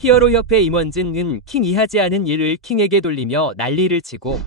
히어로협회 임원진은 킹이 하지 않은 일을 킹에게 돌리며 난리를 치고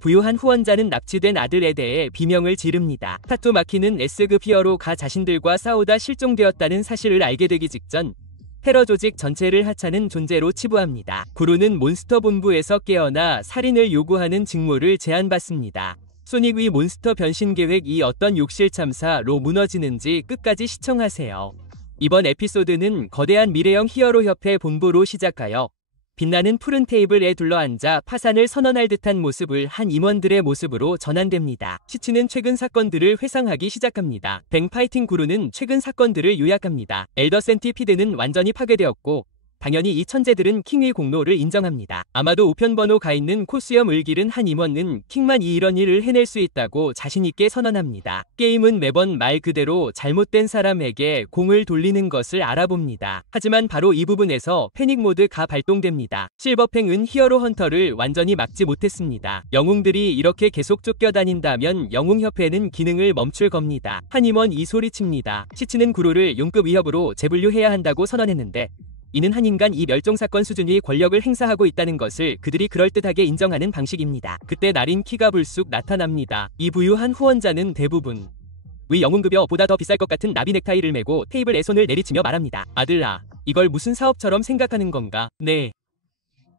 부유한 후원자는 납치된 아들에 대해 비명을 지릅니다. 타투마키는 S급 히어로가 자신들과 싸우다 실종되었다는 사실을 알게 되기 직전 테러 조직 전체를 하찮은 존재로 치부합니다. 구루는 몬스터 본부에서 깨어나 살인을 요구하는 직무를 제안받습니다. 소닉의 몬스터 변신 계획이 어떤 욕실 참사로 무너지는지 끝까지 시청하세요. 이번 에피소드는 거대한 미래형 히어로 협회 본부로 시작하여 빛나는 푸른 테이블에 둘러앉아 파산을 선언할 듯한 모습을 한 임원들의 모습으로 전환됩니다. 시치는 최근 사건들을 회상하기 시작합니다. 뱅파이팅 구루는 최근 사건들을 요약합니다. 엘더 센티피드는 완전히 파괴되었고 당연히 이 천재들은 킹의 공로를 인정합니다. 아마도 우편번호가 있는 코수염을 기른 한 임원은 킹만이 이런 일을 해낼 수 있다고 자신있게 선언합니다. 게임은 매번 말 그대로 잘못된 사람에게 공을 돌리는 것을 알아봅니다. 하지만 바로 이 부분에서 패닉 모드가 발동됩니다. 실버팽은 히어로 헌터를 완전히 막지 못했습니다. 영웅들이 이렇게 계속 쫓겨다닌다면 영웅협회는 기능을 멈출 겁니다. 한 임원 이 소리칩니다. 시치는 구루를 용급 위협으로 재분류해야 한다고 선언했는데 이는 한 인간 이 멸종사건 수준의 권력을 행사하고 있다는 것을 그들이 그럴듯하게 인정하는 방식입니다. 그때 나린 키가 불쑥 나타납니다. 이 부유한 후원자는 대부분 위 영웅급여보다 더 비쌀 것 같은 나비 넥타이를 메고 테이블에 손을 내리치며 말합니다. 아들아, 이걸 무슨 사업처럼 생각하는 건가? 네.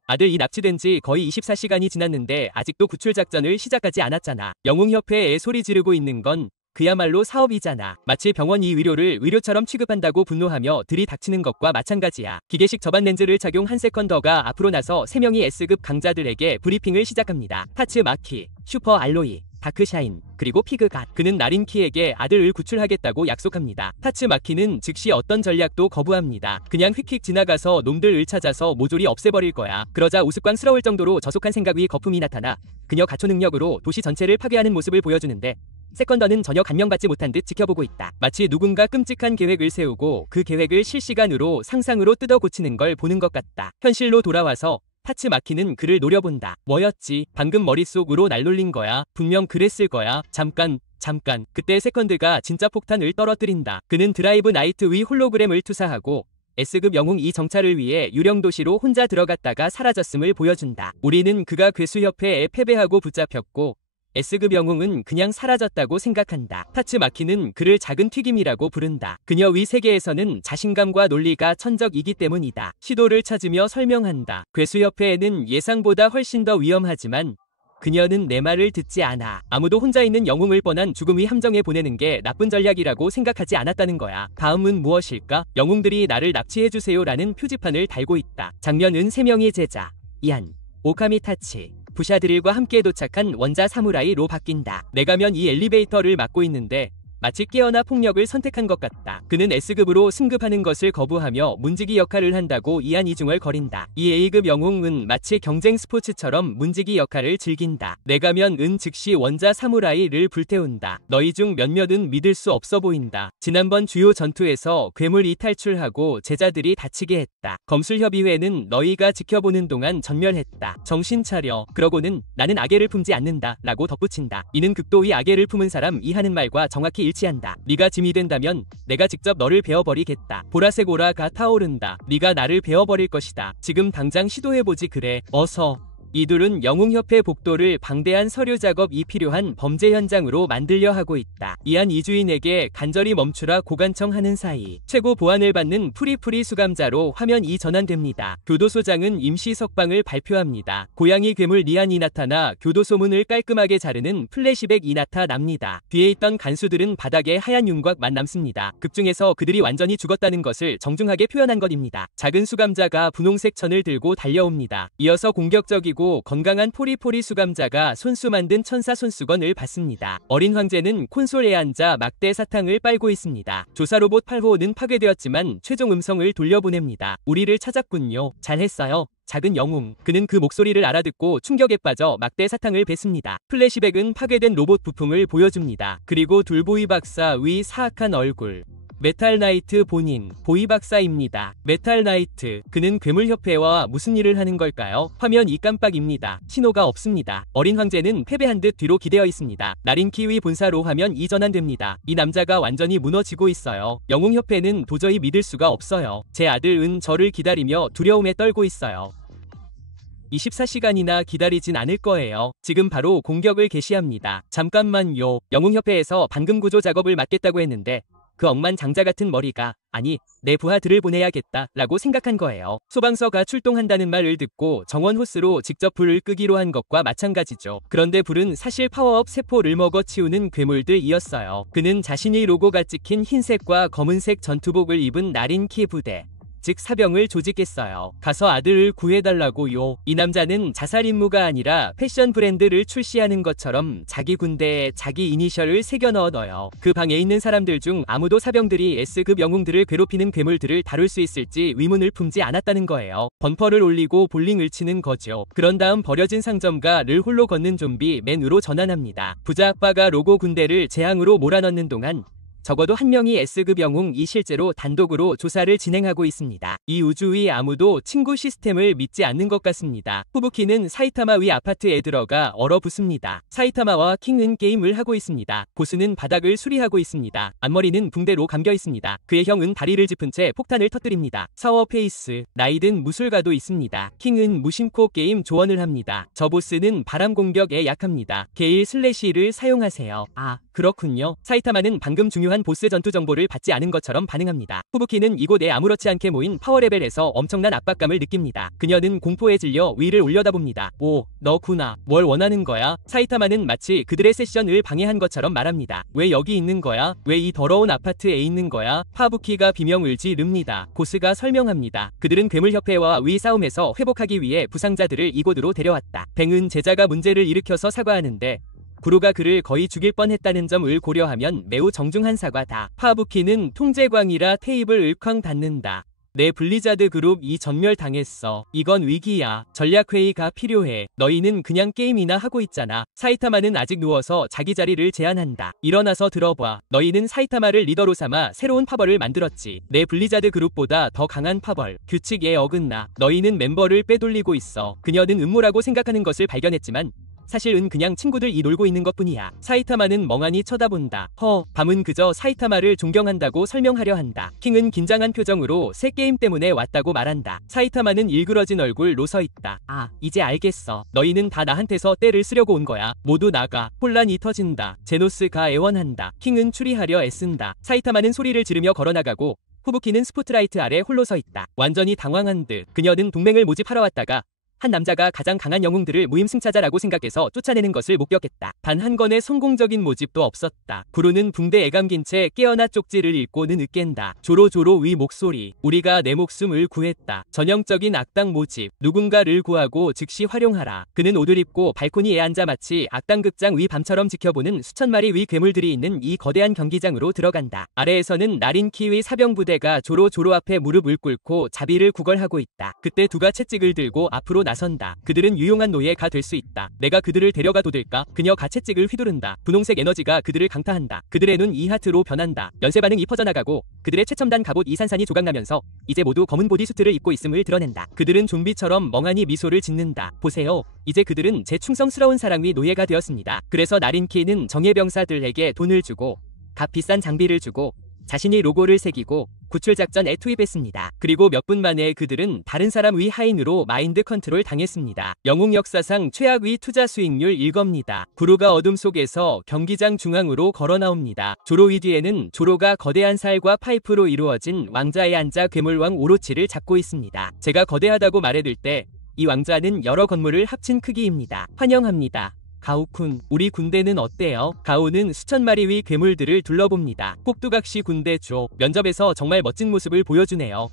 아들 이 납치된 지 거의 24시간이 지났는데 아직도 구출 작전을 시작하지 않았잖아. 영웅협회에 소리 지르고 있는 건 그야말로 사업이잖아. 마치 병원 이 의료를 의료처럼 취급한다고 분노하며 들이닥치는 것과 마찬가지야. 기계식 저반 렌즈를 착용 한 세컨더가 앞으로 나서 3명의 S급 강자들에게 브리핑을 시작합니다. 타츠마키, 슈퍼 알로이, 다크샤인, 그리고 피그갓. 그는 나린키에게 아들을 구출하겠다고 약속합니다. 타츠마키는 즉시 어떤 전략도 거부합니다. 그냥 휙휙 지나가서 놈들을 찾아서 모조리 없애버릴 거야. 그러자 우스꽝스러울 정도로 저속한 생각의 거품이 나타나 그녀 가초 능력으로 도시 전체를 파괴하는 모습을 보여주는데 세컨더는 전혀 감명받지 못한 듯 지켜보고 있다. 마치 누군가 끔찍한 계획을 세우고 그 계획을 실시간으로 상상으로 뜯어 고치는 걸 보는 것 같다. 현실로 돌아와서 타츠마키는 그를 노려본다. 뭐였지? 방금 머릿속으로 날놀린 거야. 분명 그랬을 거야. 잠깐. 그때 세컨드가 진짜 폭탄을 떨어뜨린다. 그는 드라이브 나이트 위 홀로그램을 투사하고 S급 영웅 이 정찰을 위해 유령 도시로 혼자 들어갔다가 사라졌음을 보여준다. 우리는 그가 괴수협회에 패배하고 붙잡혔고 S급 영웅은 그냥 사라졌다고 생각한다. 타츠마키는 그를 작은 튀김이라고 부른다. 그녀 위 세계에서는 자신감과 논리가 천적이기 때문이다. 시도를 찾으며 설명한다. 괴수협회에는 예상보다 훨씬 더 위험하지만 그녀는 내 말을 듣지 않아. 아무도 혼자 있는 영웅을 뻔한 죽음의 함정에 보내는 게 나쁜 전략이라고 생각하지 않았다는 거야. 다음은 무엇일까? 영웅들이 나를 납치해주세요 라는 표지판을 달고 있다. 장면은 3명의 제자 이안, 오카미 타치, 부샤드릴과 함께 도착한 원자 사무라이로 바뀐다. 내가면 이 엘리베이터를 맡고 있는데 마치 깨어나 폭력을 선택한 것 같다. 그는 S급으로 승급하는 것을 거부하며 문지기 역할을 한다고 이안 이중을 거린다. 이 A급 영웅은 마치 경쟁 스포츠처럼 문지기 역할을 즐긴다. 내가면 은 즉시 원자 사무라이를 불태운다. 너희 중 몇몇은 믿을 수 없어 보인다. 지난번 주요 전투에서 괴물이 탈출하고 제자들이 다치게 했다. 검술협의회는 너희가 지켜보는 동안 전멸했다. 정신 차려. 그러고는 나는 악의를 품지 않는다 라고 덧붙인다. 이는 극도의 악의를 품은 사람 이 하는 말과 정확히 일치한다. 네가 짐이 된다면 내가 직접 너를 베어버리겠다. 보라색 오라가 타오른다. 네가 나를 베어버릴 것이다. 지금 당장 시도해보지 그래. 어서. 이 둘은 영웅협회 복도를 방대한 서류 작업이 필요한 범죄 현장으로 만들려 하고 있다. 이안 이주인에게 간절히 멈추라 고간청하는 사이 최고 보안을 받는 프리프리 수감자로 화면이 전환됩니다. 교도소장은 임시 석방을 발표합니다. 고양이 괴물 리안이 나타나 교도소 문을 깔끔하게 자르는 플래시백이 나타납니다. 뒤에 있던 간수들은 바닥에 하얀 윤곽만 남습니다. 극중에서 그들이 완전히 죽었다는 것을 정중하게 표현한 것입니다. 작은 수감자가 분홍색 천을 들고 달려옵니다. 이어서 공격적이고 건강한 포리포리 수감자가 손수 만든 천사 손수건을 받습니다. 어린 황제는 콘솔에 앉아 막대 사탕을 빨고 있습니다. 조사 로봇 8호는 파괴되었지만 최종 음성을 돌려보냅니다. 우리를 찾았군요. 잘했어요. 작은 영웅. 그는 그 목소리를 알아듣고 충격에 빠져 막대 사탕을 뱉습니다. 플래시백은 파괴된 로봇 부품을 보여줍니다. 그리고 둘보이 박사 위 사악한 얼굴. 메탈나이트 본인, 보이박사입니다. 메탈나이트, 그는 괴물협회와 무슨 일을 하는 걸까요? 화면 깜빡입니다. 신호가 없습니다. 어린 황제는 패배한 듯 뒤로 기대어 있습니다. 나린 키위 본사로 화면 전환됩니다. 이 남자가 완전히 무너지고 있어요. 영웅협회는 도저히 믿을 수가 없어요. 제 아들 은 저를 기다리며 두려움에 떨고 있어요. 24시간이나 기다리진 않을 거예요. 지금 바로 공격을 개시합니다. 잠깐만요. 영웅협회에서 방금 구조 작업을 맡겠다고 했는데 그 억만장자 같은 머리가 아니 내 부하들을 보내야겠다 라고 생각한 거예요. 소방서가 출동한다는 말을 듣고 정원 호스로 직접 불을 끄기로 한 것과 마찬가지죠. 그런데 불은 사실 파워업 세포를 먹어치우는 괴물들이었어요. 그는 자신이 로고가 찍힌 흰색과 검은색 전투복을 입은 나린 키 부대, 즉 사병을 조직했어요. 가서 아들을 구해달라고요. 이 남자는 자살 임무가 아니라 패션 브랜드를 출시하는 것처럼 자기 군대에 자기 이니셜을 새겨 넣어요. 그 방에 있는 사람들 중 아무도 사병들이 S급 영웅들을 괴롭히는 괴물들을 다룰 수 있을지 의문을 품지 않았다는 거예요. 범퍼를 올리고 볼링을 치는 거죠. 그런 다음 버려진 상점과 를 홀로 걷는 좀비 맨으로 전환합니다. 부자 아빠가 로고 군대를 재앙으로 몰아넣는 동안 적어도 한 명이 S급 영웅이 실제로 단독으로 조사를 진행하고 있습니다. 이 우주의 아무도 친구 시스템을 믿지 않는 것 같습니다. 후부키는 사이타마 위 아파트에 들어가 얼어붙습니다. 사이타마와 킹은 게임을 하고 있습니다. 고스는 바닥을 수리하고 있습니다. 앞머리는 붕대로 감겨 있습니다. 그의 형은 다리를 짚은 채 폭탄을 터뜨립니다. 사워페이스, 나이든 무술가도 있습니다. 킹은 무심코 게임 조언을 합니다. 저 보스는 바람 공격에 약합니다. 게일 슬래시를 사용하세요. 아, 그렇군요. 사이타마는 방금 중요한 보스 전투 정보를 받지 않은 것처럼 반응합니다. 후부키는 이곳에 아무렇지 않게 모인 파워레벨에서 엄청난 압박감을 느낍니다. 그녀는 공포에 질려 위를 올려다봅니다. 오, 너구나. 뭘 원하는 거야? 사이타마는 마치 그들의 세션을 방해한 것처럼 말합니다. 왜 여기 있는 거야? 왜 이 더러운 아파트에 있는 거야? 파부키가 비명을 지릅니다. 고스가 설명합니다. 그들은 괴물협회와 위 싸움에서 회복하기 위해 부상자들을 이곳으로 데려왔다. 뱅은 제자가 문제를 일으켜서 사과하는데 구루가 그를 거의 죽일 뻔했다는 점을 고려하면 매우 정중한 사과다. 파부키는 통제광이라 테이블 을쾅 닫는다. 내 블리자드 그룹이 전멸당했어. 이건 위기야. 전략회의가 필요해. 너희는 그냥 게임이나 하고 있잖아. 사이타마는 아직 누워서 자기 자리를 제안한다. 일어나서 들어봐. 너희는 사이타마를 리더로 삼아 새로운 파벌을 만들었지. 내 블리자드 그룹보다 더 강한 파벌. 규칙에 어긋나. 너희는 멤버를 빼돌리고 있어. 그녀는 음모라고 생각하는 것을 발견했지만 사실은 그냥 친구들이 놀고 있는 것뿐이야. 사이타마는 멍하니 쳐다본다. 밤은 그저 사이타마를 존경한다고 설명하려 한다. 킹은 긴장한 표정으로 새 게임 때문에 왔다고 말한다. 사이타마는 일그러진 얼굴로 서 있다. 아, 이제 알겠어. 너희는 다 나한테서 때를 쓰려고 온 거야. 모두 나가. 혼란이 터진다. 제노스가 애원한다. 킹은 추리하려 애쓴다. 사이타마는 소리를 지르며 걸어나가고 후부키는 스포트라이트 아래 홀로 서 있다. 완전히 당황한 듯. 그녀는 동맹을 모집하러 왔다가 한 남자가 가장 강한 영웅들을 무임승차자라고 생각해서 쫓아내는 것을 목격했다. 단 한 건의 성공적인 모집도 없었다. 구루는 붕대 애감긴 채 깨어나 쪽지를 읽고는 으깬다. 조로조로 위 목소리. 우리가 내 목숨을 구했다. 전형적인 악당 모집. 누군가를 구하고 즉시 활용하라. 그는 옷을 입고 발코니에 앉아 마치 악당극장 위 밤처럼 지켜보는 수천 마리 위 괴물들이 있는 이 거대한 경기장으로 들어간다. 아래에서는 나린 키위 사병부대가 조로조로 앞에 무릎을 꿇고 자비를 구걸하고 있다. 그때 두가 채찍을 들고 앞으로 나선다. 그들은 유용한 노예가 될 수 있다. 내가 그들을 데려가 돋을까? 그녀 가채찍을 휘두른다. 분홍색 에너지가 그들을 강타한다. 그들의 눈 이하트로 변한다. 연쇄 반응이 퍼져나가고 그들의 최첨단 갑옷 이산산이 조각나면서 이제 모두 검은 보디수트를 입고 있음을 드러낸다. 그들은 좀비처럼 멍하니 미소를 짓는다. 보세요. 이제 그들은 제 충성스러운 사랑의 노예가 되었습니다. 그래서 나린키는 정예병사들에게 돈을 주고 값 비싼 장비를 주고 자신이 로고를 새기고 구출작전에 투입했습니다. 그리고 몇 분 만에 그들은 다른 사람 위 하인으로 마인드 컨트롤 당했습니다. 영웅 역사상 최악의 투자 수익률 1겁니다. 구루가 어둠 속에서 경기장 중앙으로 걸어 나옵니다. 조로 위 뒤에는 조로가 거대한 살과 파이프로 이루어진 왕자에 앉아 괴물왕 오로치를 잡고 있습니다. 제가 거대하다고 말해둘 때 이 왕자는 여러 건물을 합친 크기입니다. 환영합니다. 가오쿤, 우리 군대는 어때요? 가오는 수천 마리 위 괴물들을 둘러봅니다. 꼭두각시 군대죠. 면접에서 정말 멋진 모습을 보여주네요.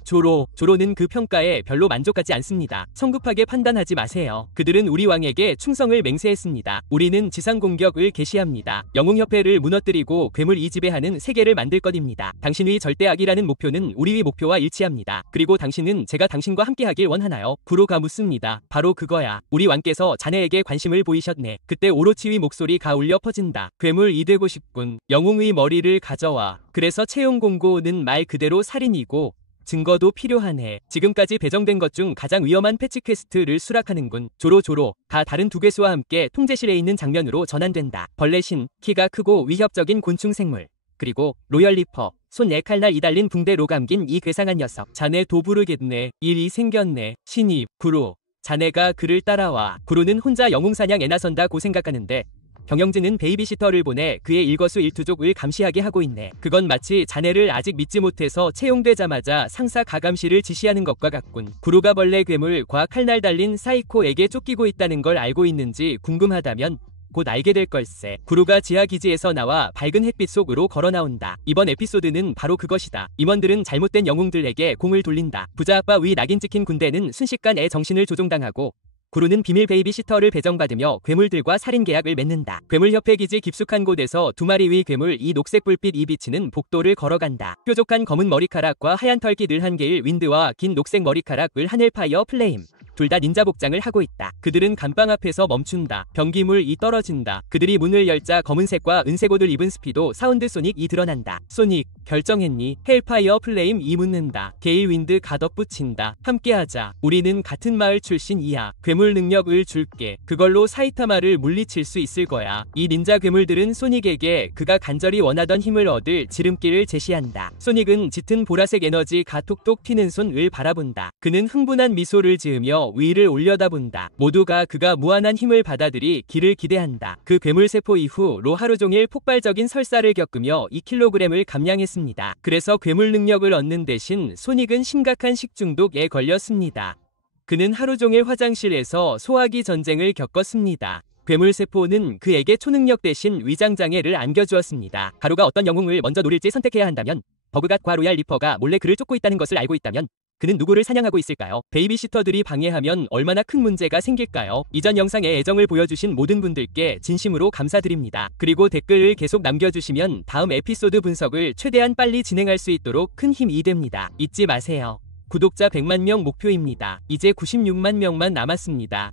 조로는 그 평가에 별로 만족하지 않습니다. 성급하게 판단하지 마세요. 그들은 우리 왕에게 충성을 맹세했습니다. 우리는 지상 공격을 개시합니다. 영웅협회를 무너뜨리고 괴물이 지배하는 세계를 만들 것입니다. 당신의 절대악이라는 목표는 우리의 목표와 일치합니다. 그리고 당신은 제가 당신과 함께하길 원하나요? 구로가 묻습니다. 바로 그거야. 우리 왕께서 자네에게 관심을 보이셨네. 그때 오로치의 목소리가 울려 퍼진다. 괴물이 되고 싶군. 영웅의 머리를 가져와. 그래서 채용 공고는 말 그대로 살인이고 증거도 필요하네. 지금까지 배정된 것 중 가장 위험한 패치 퀘스트를 수락하는군. 조로가 다른 두 괴수와 함께 통제실에 있는 장면으로 전환된다. 벌레신, 키가 크고 위협적인 곤충 생물. 그리고 로열 리퍼, 손에 칼날이 달린 붕대로 감긴 이 괴상한 녀석. 자네 도부르겠네. 일이 생겼네. 신입, 구루. 자네가 그를 따라와. 구루는 혼자 영웅사냥에 나선다고 생각하는데 경영진은 베이비시터를 보내 그의 일거수일투족을 감시하게 하고 있네. 그건 마치 자네를 아직 믿지 못해서 채용되자마자 상사 가감시를 지시하는 것과 같군. 구루가 벌레 괴물과 칼날 달린 사이코에게 쫓기고 있다는 걸 알고 있는지 궁금하다면 곧 알게 될 걸세. 구루가 지하기지에서 나와 밝은 햇빛 속으로 걸어 나온다. 이번 에피소드는 바로 그것이다. 임원들은 잘못된 영웅들에게 공을 돌린다. 부자 아빠 위 낙인 찍힌 군대는 순식간에 정신을 조종당하고 구루는 비밀 베이비시터를 배정받으며 괴물들과 살인 계약을 맺는다. 괴물협회 기지 깊숙한 곳에서 두 마리의 괴물 이 녹색 불빛이 비치는 복도를 걸어간다. 뾰족한 검은 머리카락과 하얀 털기 늘 한 개일 윈드와 긴 녹색 머리카락을 하늘파이어 플레임. 둘 다 닌자 복장을 하고 있다. 그들은 감방 앞에서 멈춘다. 변기물이 떨어진다. 그들이 문을 열자 검은색과 은색 옷을 입은 스피도 사운드 소닉이 드러난다. 소닉, 결정했니? 헬파이어 플레임이 묻는다. 게일 윈드 가덧붙인다. 함께하자. 우리는 같은 마을 출신이야. 괴물 능력을 줄게. 그걸로 사이타마를 물리칠 수 있을 거야. 이 닌자 괴물들은 소닉에게 그가 간절히 원하던 힘을 얻을 지름길을 제시한다. 소닉은 짙은 보라색 에너지가 톡톡 튀는 손을 바라본다. 그는 흥분한 미소를 지으며 위를 올려다본다. 모두가 그가 무한한 힘을 받아들이 길을 기대한다. 그 괴물 세포 이후로 하루 종일 폭발적인 설사를 겪으며 2kg을 감량했습니다. 그래서 괴물 능력을 얻는 대신 소닉은 심각한 식중독에 걸렸습니다. 그는 하루 종일 화장실에서 소화기 전쟁을 겪었습니다. 괴물 세포는 그에게 초능력 대신 위장장애를 안겨주었습니다. 가루가 어떤 영웅을 먼저 노릴지 선택해야 한다면 버그갓과 로얄 리퍼가 몰래 그를 쫓고 있다는 것을 알고 있다면 그는 누구를 사냥하고 있을까요? 베이비시터들이 방해하면 얼마나 큰 문제가 생길까요? 이전 영상에 애정을 보여주신 모든 분들께 진심으로 감사드립니다. 그리고 댓글을 계속 남겨주시면 다음 에피소드 분석을 최대한 빨리 진행할 수 있도록 큰 힘이 됩니다. 잊지 마세요. 구독자 100만 명 목표입니다. 이제 96만 명만 남았습니다.